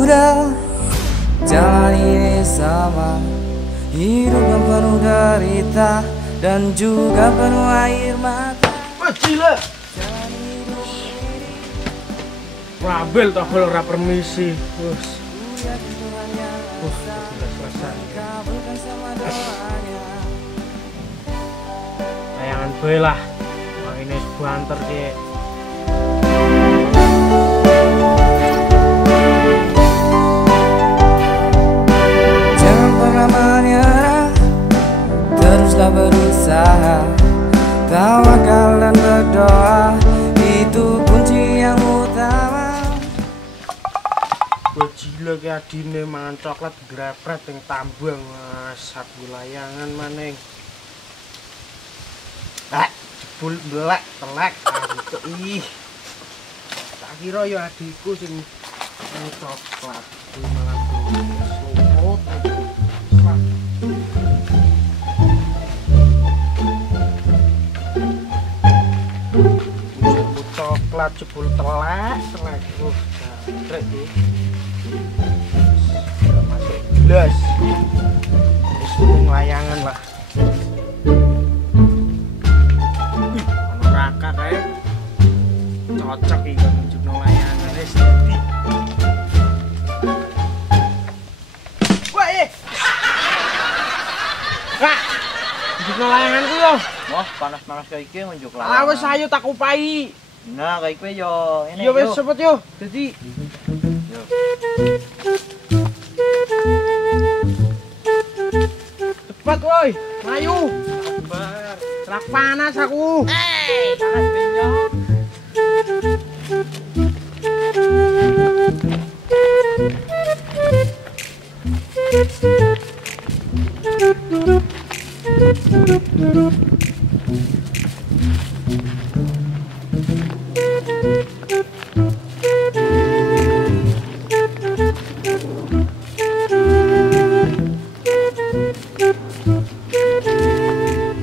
sudah jalani ini sama, hidup yang penuh derita dan juga penuh air mata. Wah gila. Rabel tak boleh ora permisi. Wes. Selesai. Layangan bae lah. Ini banter ki. Jangan pernah menyerah, teruslah berusaha, tawakal dan berdoa, itu kunci yang utama. Gila ki adine mangan coklat grepret ing tambang, sabu layangan maning. Jebul belek telek gitu ih. Tak kira ya adikku sing coklat kuwi malah lumut. Coklat jebul telek jangkrik iki. Masuk gelas. Wis layangan lah. Raka kae cocok iki nunjukno layangan wis dadi. Wah, Kak, nunjukno layangan ku yo. Wah, panas-panas kayak iki nunjuk layangan. Ah wis ayo tak upahi. Nah, kayak kowe yo ngene Yo wis cepet yo. Dadi cepat woi, ayo. Sabar. Serak panas aku. panas benyok.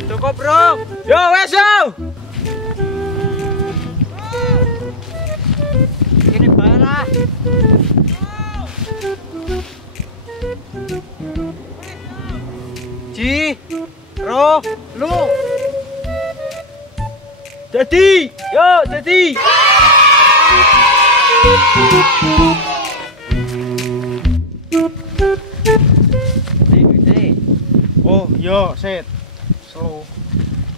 Cukup, Bro. Yo wes yo. Ini parah. Ji, Bro, lu. Jadi, yo jadi. Oh, yo set. Slow.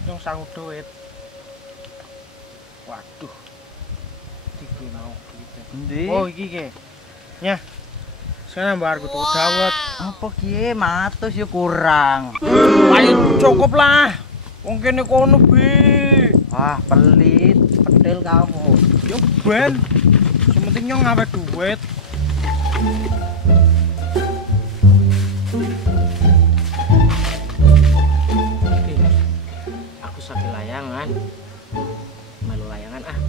Yang sangu duit. Waduh. Tiga mau gitu. Endi? Oh, iki ke. Nyah. Sekarang bar kutu dawet. Apa ki matus yo kurang. Ayo cukup lah. Wong kene kono be. Wah, pelit, pedel kamu. Yo ben. Sementing nyong ngawe duit. Aku sakit layangan. Malu layangan ah.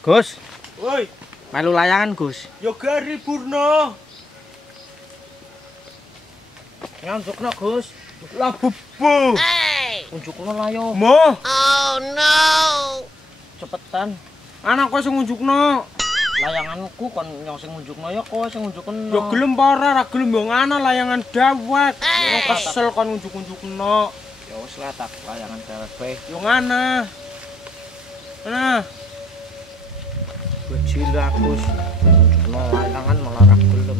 Gus. Woi, melu layangan, Gus. Yo gari burno. Nyanjukno, Gus. Lah bubu. Unjukno layo. Mo. Oh no. Cepetan. Anak kowe sing unjukno. Layanganku kon nyong sing unjukno ya kowe sing unjukno. Yo gelem para ra gelem yo ngana layangan dawet. Yo kesel kon unjuk-unjukno. Ya wis lah tak layangan dawet bae. Yo ngana. Nah. Kecil aku unjukno layangan malah ra gelem.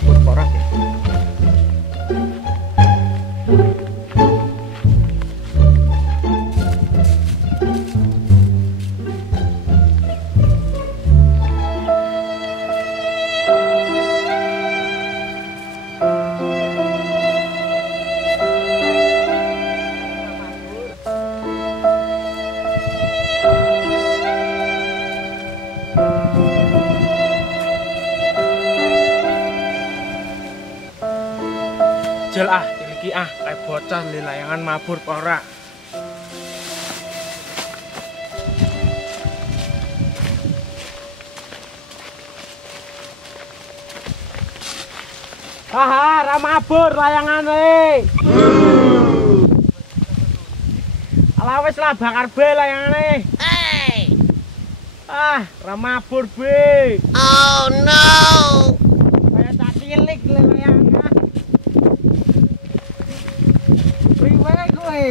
Aku ora ya. jajal iki kayak bocah li layangan mabur apa ora. Haha, ra mabur layangane. Ala wis lah bakar be layangane. Ra mabur be. Oh no. Kayak tak cilik layangane. Priwe kowe?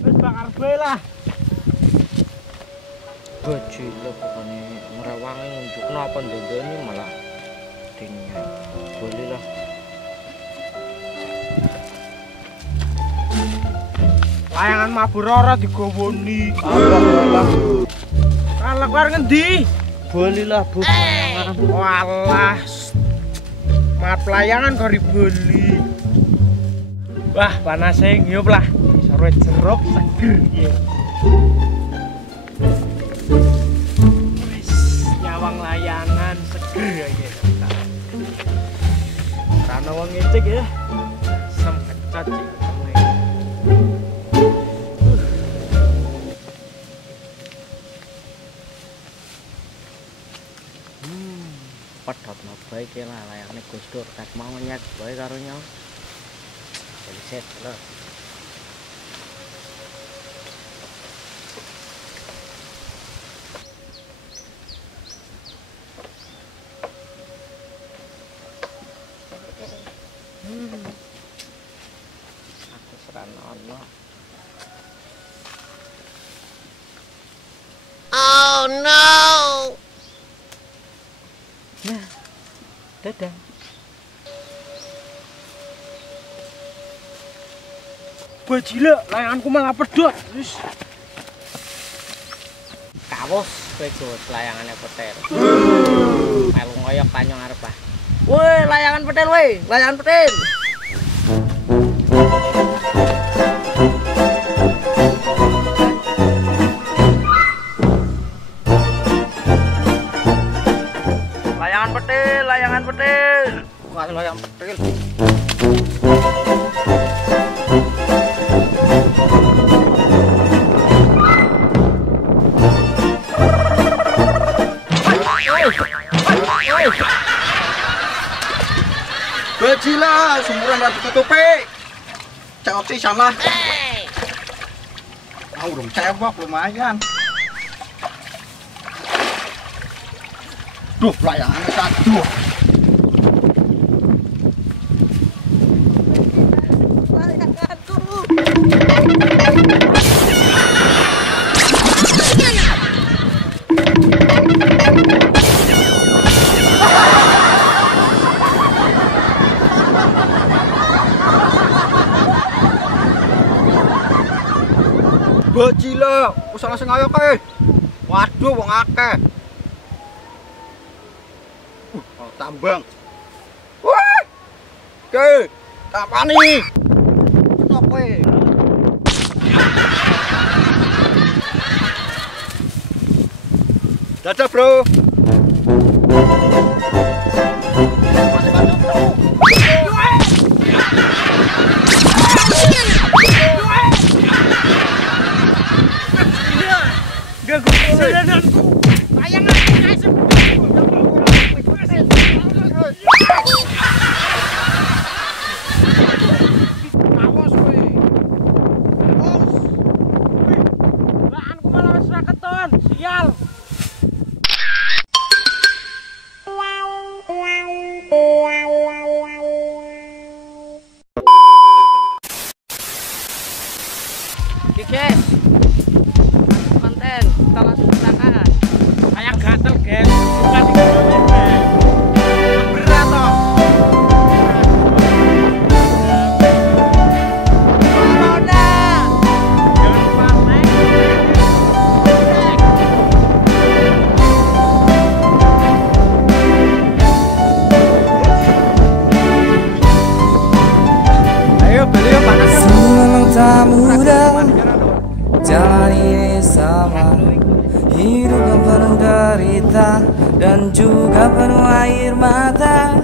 Wis bakar be lah. Bajile pokoknya ngrewangi nunjukno apa ndendeni malah dinyai. Boleh lah. Layangan mabur ora digowoni. Allah. Kalau keluar ngendi? Boleh lah, Bu. Walah. Mat layangan kok dibeli. Wah, panase ngiyup lah. Sarwe jeruk seger ya. Nyawang layangan seger ya. Karena wong ngecek ya. Sempecot sih. Pedot baik ya lah layaknya Gus Dur kat mau nyek bae karo nyong. Jadi set lho. Aku serana ono. Oh no. Nah, dadah. Bajile, layanganku malah pedot. Wis. Kawos kowe Gus, layangane petir. Melu ngoyok tanyong arep ah. Woi, layangan petir woi, layangan petir. Layangan petir. Bukan layangan petir. Bajila, sumuran ratu tutupi. Cewek sih sana. Dong cewek lumayan. Duh, layangan satu. Bajila, usah langsung ayo kae. Waduh, wong akeh. Tambang. Wah. Oke, tak pani. Oke. Dadah, Bro. Gak gue layangan kasih. Awas kowe. Lahanku malah wis ra keton. Sial. Guys. Konten, kita langsung berangkat. Kayak gatel, guys. Bukan tinggal guys. Berat toh. Corona. Jangan lupa like. Ayo beli yuk panas. Memang tak mudah jalani sama hidup yang penuh derita dan juga penuh air mata.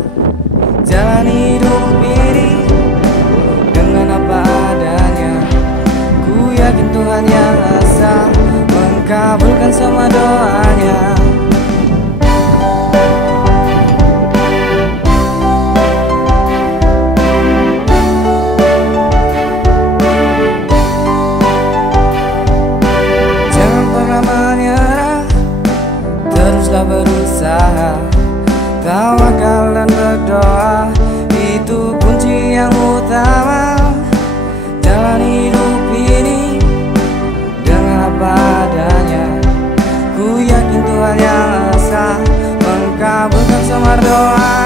Jalani hidup ini dengan apa adanya. Ku yakin Tuhan yang asa mengabulkan semua doanya. Jangan pernah menyerah, teruslah berusaha. Tawakal dan berdoa, itu kunci yang utama. Jalani hidup ini dengan apa adanya. Ku yakin Tuhan yang asa mengabulkan semua doa.